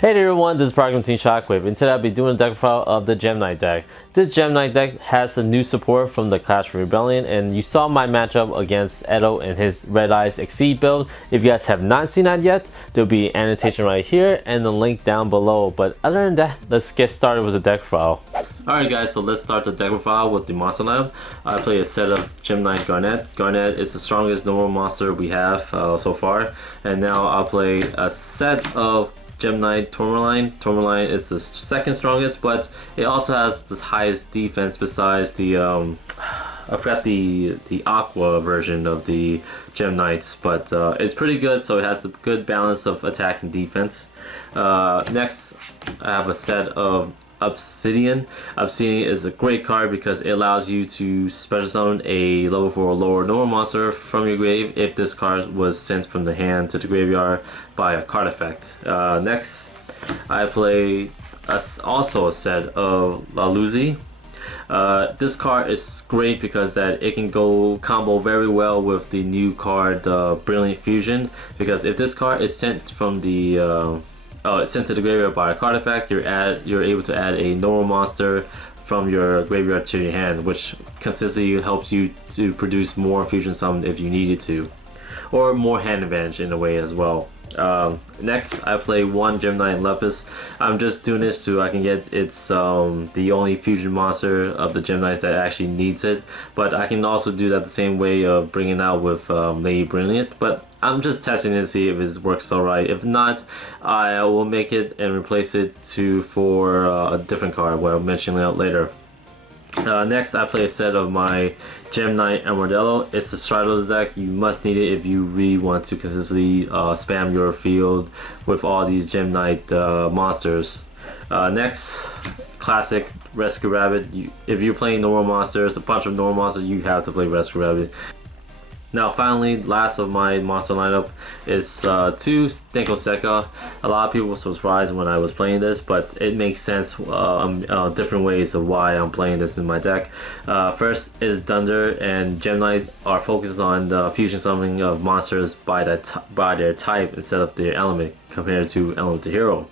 Hey everyone, this is Program Team Shockwave, and today I'll be doing a deck profile of the Gem Knight deck. This Gem Knight deck has some new support from the Clash of Rebellion, and you saw my matchup against Edo and his Red Eyes Exceed build. If you guys have not seen that yet, there'll be annotation right here and the link down below. But other than that, let's get started with the deck profile. Alright guys, so let's start the deck profile with the monster lineup. I play a set of Gem Knight Garnet. Garnet is the strongest normal monster we have so far. And now I'll play a set of Gem Knight Tourmaline. Tourmaline is the second strongest, but it also has the highest defense besides the I forgot the Aqua version of the Gem Knights, but it's pretty good, so it has the good balance of attack and defense. Next, I have a set of Obsidian. Obsidian is a great card because it allows you to special summon a level 4 or lower normal monster from your grave if this card was sent from the hand to the graveyard by a card effect. Next, I play also a set of Luluzi. This card is great because that it can go combo very well with the new card Brilliant Fusion, because if this card is sent from the it's sent to the graveyard by a card effect, you're able to add a normal monster from your graveyard to your hand, which consistently helps you to produce more fusion summon if you needed to, or more hand advantage in a way as well. Next, I play one Gem Knight Lepus. I'm just doing this so I can get it's the only fusion monster of the Gem Knights that actually needs it, but I can also do that the same way of bringing it out with Lady Brilliant, but I'm just testing it to see if it works alright. If not, I will make it and replace it for a different card where I'll mention it out later. Next, I play a set of my Gem Knight Armadillo. It's the Stratos deck. You must need it if you really want to consistently spam your field with all these Gem Knight monsters. Next, classic Rescue Rabbit. If you're playing normal monsters, a bunch of normal monsters, you have to play Rescue Rabbit. Now finally, last of my monster lineup is 2 Denko Sekka. A lot of people were surprised when I was playing this, but it makes sense different ways of why I'm playing this in my deck. First is Dunder and Gem Knight are focused on the fusion summoning of monsters by their type instead of their element compared to element to hero.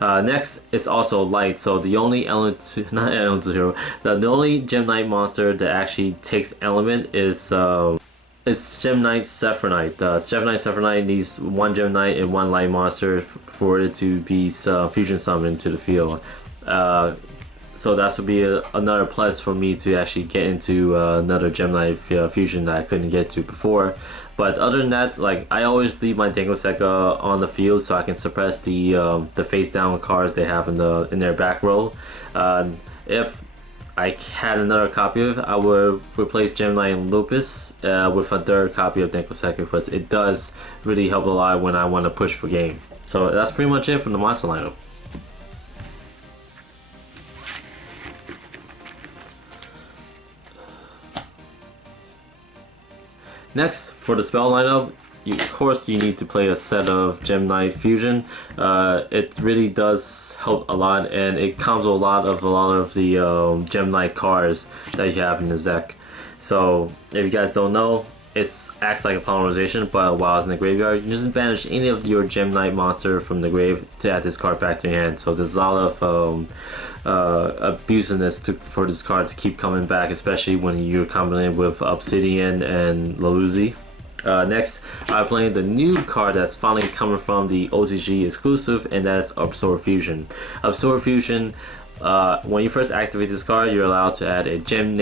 Next is also Light, so the only element to, not element to hero, the only Gem Knight monster that actually takes element is it's Gem Knight Sephiroth. Gem Knight Sephiroth needs one Gem Knight and one Light monster for it to be fusion summoned to the field. So that would be another plus for me to actually get into another Gem Knight fusion that I couldn't get to before. But other than that, like, I always leave my Denko Sekka on the field so I can suppress the face down cards they have in their back row. If I had another copy of it, I would replace Gem Knight and Lupus with a third copy of Denko Sekka, because it does really help a lot when I want to push for game. So that's pretty much it from the monster lineup. Next, for the spell lineup, of course you need to play a set of Gem Knight Fusion. It really does help a lot, and it comes with a lot of the Gem Knight cards that you have in this deck. So if you guys don't know, it acts like a polymerization, but while it's in the graveyard, you just banish any of your Gem Knight monster from the grave to add this card back to your hand. So there's a lot of abusiveness for this card to keep coming back, especially when you're combining with Obsidian and Luluzi. Next, I'm playing the new card that's finally coming from the OCG exclusive, and that's Absorb Fusion. Absorb Fusion, when you first activate this card, you're allowed to add a Gem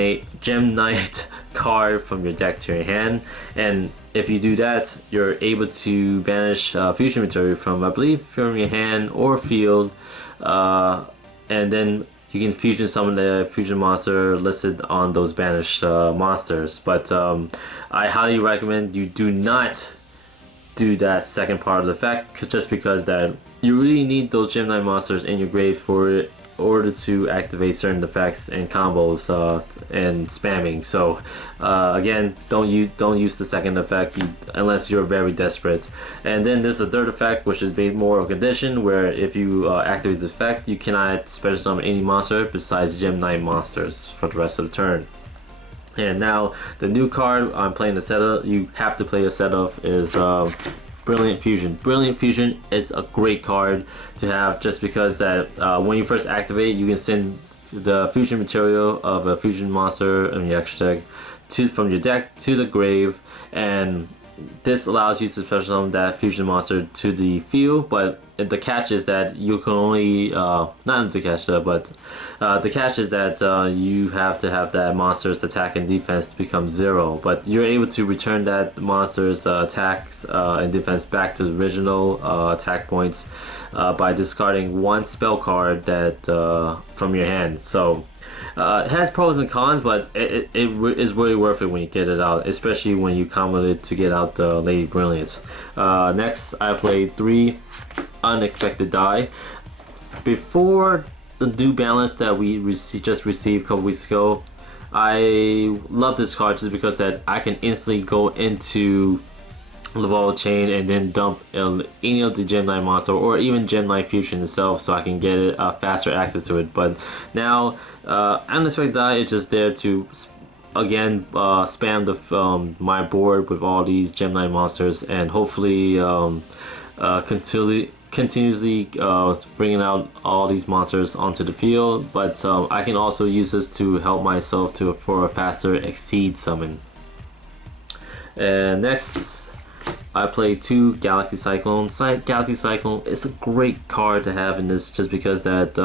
Knight card from your deck to your hand, and if you do that, you're able to banish fusion material from, I believe, from your hand or field, and then you can fusion summon the fusion monster listed on those banished monsters. But I highly recommend you do not do that second part of the effect, just because that you really need those Gem Knight monsters in your grave for order to activate certain effects and combos and spamming. So again, don't use the second effect unless you're very desperate. And then there's a third effect, which is based more of condition, where if you activate the effect, you cannot special summon any monster besides Gem Knight monsters for the rest of the turn. And now the new card I'm playing the set of, you have to play a set of, is Brilliant Fusion. Brilliant Fusion is a great card to have just because that when you first activate, you can send the fusion material of a fusion monster in your extra deck from your deck to the grave, and this allows you to special summon that fusion monster to the field. But the catch is that you can only not the catch but the catch is that you have to have that monster's attack and defense to become 0, but you're able to return that monster's attacks and defense back to the original attack points by discarding one spell card that from your hand. So it has pros and cons, but it is really worth it when you get it out, especially when you combo it to get out the Lady Brilliant. Next, I played 3 Unexpected Die. Before the new balance that we just received a couple weeks ago, I love this card just because that I can instantly go into Laval Chain and then dump any of the Gem Knight monster or even Gem Knight Fusion itself, so I can get it faster access to it. But now Unexpected Die is just there to again spam the my board with all these Gem Knight monsters, and hopefully continuously bringing out all these monsters onto the field. But I can also use this to help myself for a faster Exceed summon. And next, I played 2 Galaxy Cyclone. Galaxy Cyclone is a great card to have in this just because that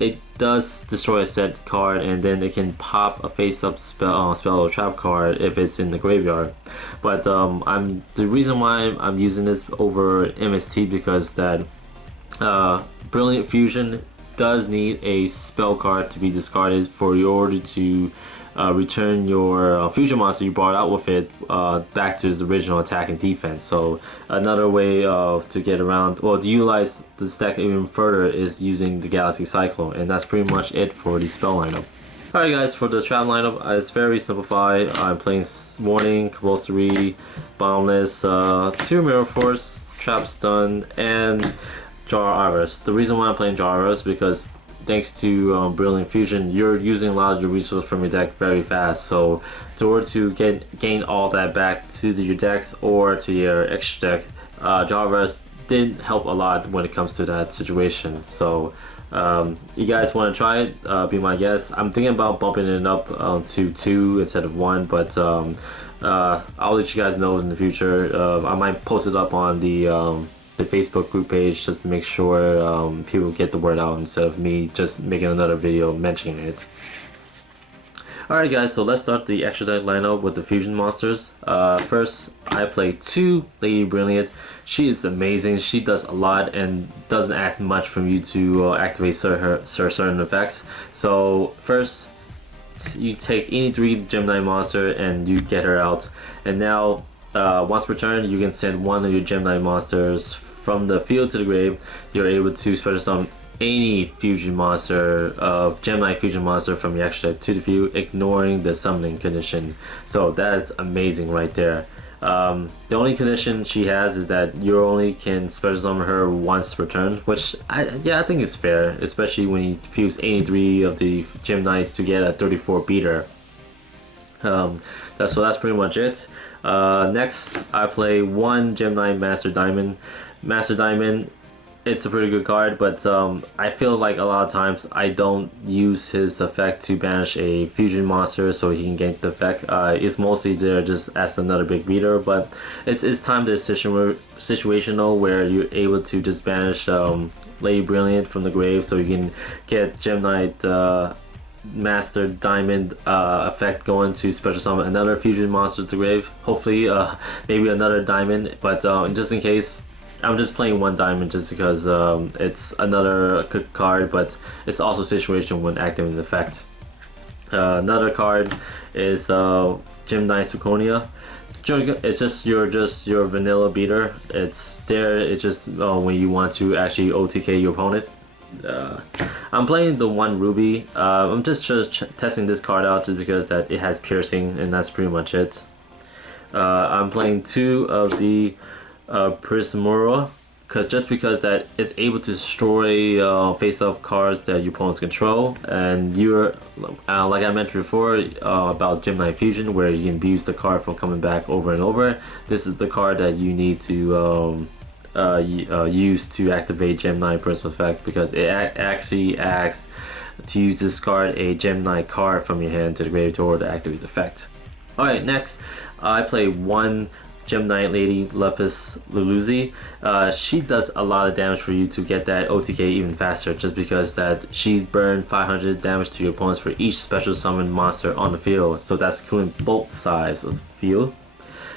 it does destroy a set card, and then it can pop a face-up spell or trap card if it's in the graveyard. But the reason why I'm using this over MST because that Brilliant Fusion does need a spell card to be discarded for your order to return your fusion monster you brought out with it back to its original attack and defense. So another way to get around, well, to utilize the stack even further is using the Galaxy Cyclone, and that's pretty much it for the spell lineup. Alright guys, for the trap lineup, it's very simplified. I'm playing Warning, Compulsory, Boundless, 2 Mirror Force, Trap Stun, and Jar Iris. The reason why I'm playing Jar Iris is because thanks to Brilliant Fusion, you're using a lot of your resources from your deck very fast. So in order to gain all that back to your decks or to your extra deck, Jarvis did help a lot when it comes to that situation. So you guys want to try it, be my guest. I'm thinking about bumping it up to 2 instead of 1, but I'll let you guys know in the future. I might post it up on the Facebook group page just to make sure people get the word out instead of me just making another video mentioning it. Alright guys, so let's start the extra deck lineup with the fusion monsters. First, I play 2 Lady Brilliant. She is amazing. She does a lot and doesn't ask much from you to activate certain effects. So first, you take any 3 Gem Knight monster and you get her out. And now once per turn, you can send one of your Gem Knight monsters from the field to the grave. You're able to special summon any fusion monster of Gem Knight fusion monster from your extra deck to the field, ignoring the summoning condition. So that's amazing right there. The only condition she has is that you only can special summon her once per turn, which I think is fair, especially when you fuse 83 of the Gem Knight to get a 34 beater. That's pretty much it. Next, I play 1 Gem Knight Master Diamond. Master Diamond, it's a pretty good card, but I feel like a lot of times I don't use his effect to banish a fusion monster so he can get the effect. It's mostly there just as another big beater, but it's time to situational where you're able to just banish Lady Brilliant from the grave so you can get Gem Knight Master Diamond effect going to special summon another fusion monster to the grave. Hopefully maybe another diamond, but just in case, I'm just playing 1 diamond just because it's another good card, but it's also situation when activating the effect. Another card is Gem Knight Zirconia. It's just your vanilla beater. It's there. It's just when you want to actually OTK your opponent. I'm playing the 1 Ruby. I'm just testing this card out just because that it has piercing, and that's pretty much it. I'm playing 2 of the Prismora. just because that it's able to destroy face-up cards that your opponents control, and you're like I mentioned before about Gem Knight Fusion, where you can abuse the card from coming back over and over. This is the card that you need to use to activate Gem Knight Prism Effect, because it actually asks to use to discard a Gem Knight card from your hand to the graveyard to activate the effect. Alright, next I play one Gem Knight Lady Lepus Luluzi. She does a lot of damage for you to get that OTK even faster, just because that she burned 500 damage to your opponents for each special summon monster on the field, so that's killing both sides of the field.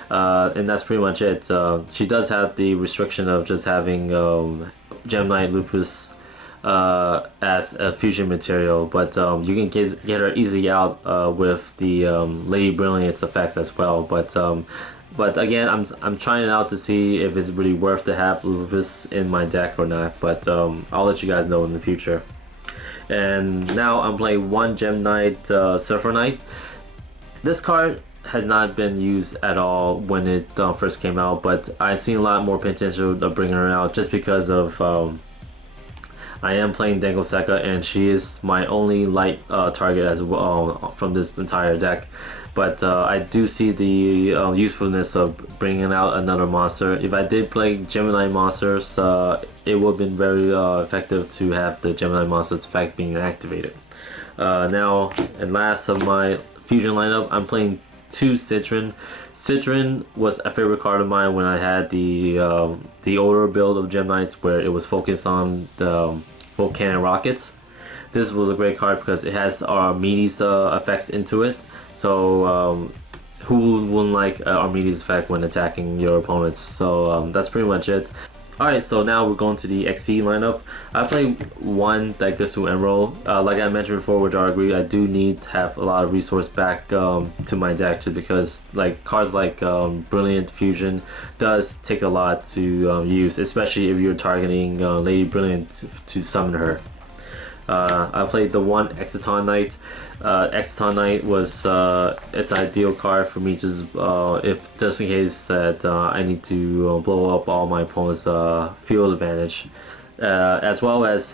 And that's pretty much it. She does have the restriction of just having Gem Knight Lupus as a fusion material, but you can get her easily out with the Lady Brilliance effects as well. But again, I'm trying it out to see if it's really worth to have Lupus in my deck or not. But I'll let you guys know in the future. And now I'm playing one Gem Knight Surfer Knight. This card has not been used at all when it first came out, but I've seen a lot more potential of bringing her out just because of I am playing Dengo Sekka, and she is my only light target as well from this entire deck. But I do see the usefulness of bringing out another monster. If I did play Gemini monsters, it would have been very effective to have the Gemini monsters effect being activated. Now, and last of my fusion lineup, I'm playing two Citron. Citron was a favorite card of mine when I had the older build of Gem Knights, where it was focused on the Volcanic Rockets. This was a great card because it has Archimedes effects into it. So who wouldn't like Archimedes effect when attacking your opponents? So that's pretty much it. Alright, so now we're going to the XC lineup. I play one Daigustu Emerald. Like I mentioned before with Jargri, I do need to have a lot of resource back to my deck, just because like cards like Brilliant Fusion does take a lot to use, especially if you're targeting Lady Brilliant to summon her. I played the one Exciton Knight. Exciton Knight was its ideal card for me, just in case that I need to blow up all my opponent's field advantage, as well as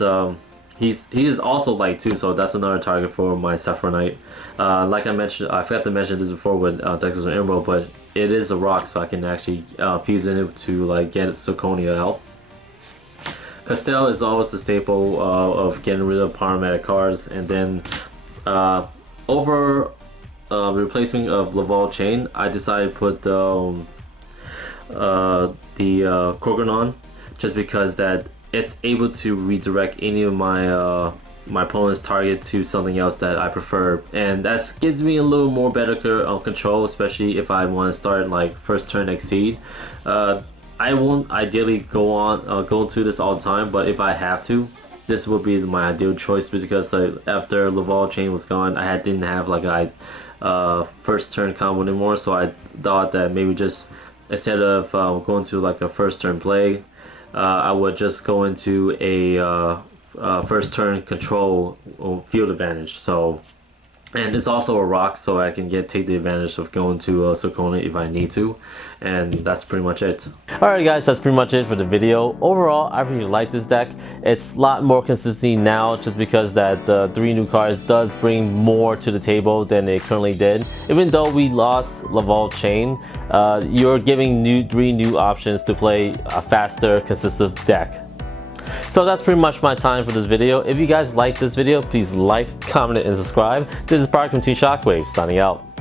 he is also light too, so that's another target for my Sapphire Knight. Like I mentioned, I forgot to mention this before with Daigustu Emerald, but it is a rock, so I can actually fuse in it to like get Zirconia help. Castell is always the staple of getting rid of problematic cards, and then over replacement of Laval Chain, I decided to put the Kroganon, just because that it's able to redirect any of my my opponent's target to something else that I prefer, and that gives me a little more better control, especially if I want to start like first turn Exceed. I won't ideally go to this all the time, but if I have to, this would be my ideal choice, because like, after Laval Chain was gone, I didn't have like a first turn combo anymore, so I thought that maybe just instead of going to like a first turn play, I would just go into a first turn control field advantage. So, and it's also a rock, so I can take the advantage of going to Zirconia if I need to, and that's pretty much it. Alright guys, that's pretty much it for the video. Overall, I really like this deck. It's a lot more consistent now, just because that the 3 new cards does bring more to the table than it currently did. Even though we lost Laval Chain, you're giving 3 new options to play a faster, consistent deck. So that's pretty much my time for this video. If you guys like this video, please like, comment, and subscribe. This is Park from Team Shockwave, signing out.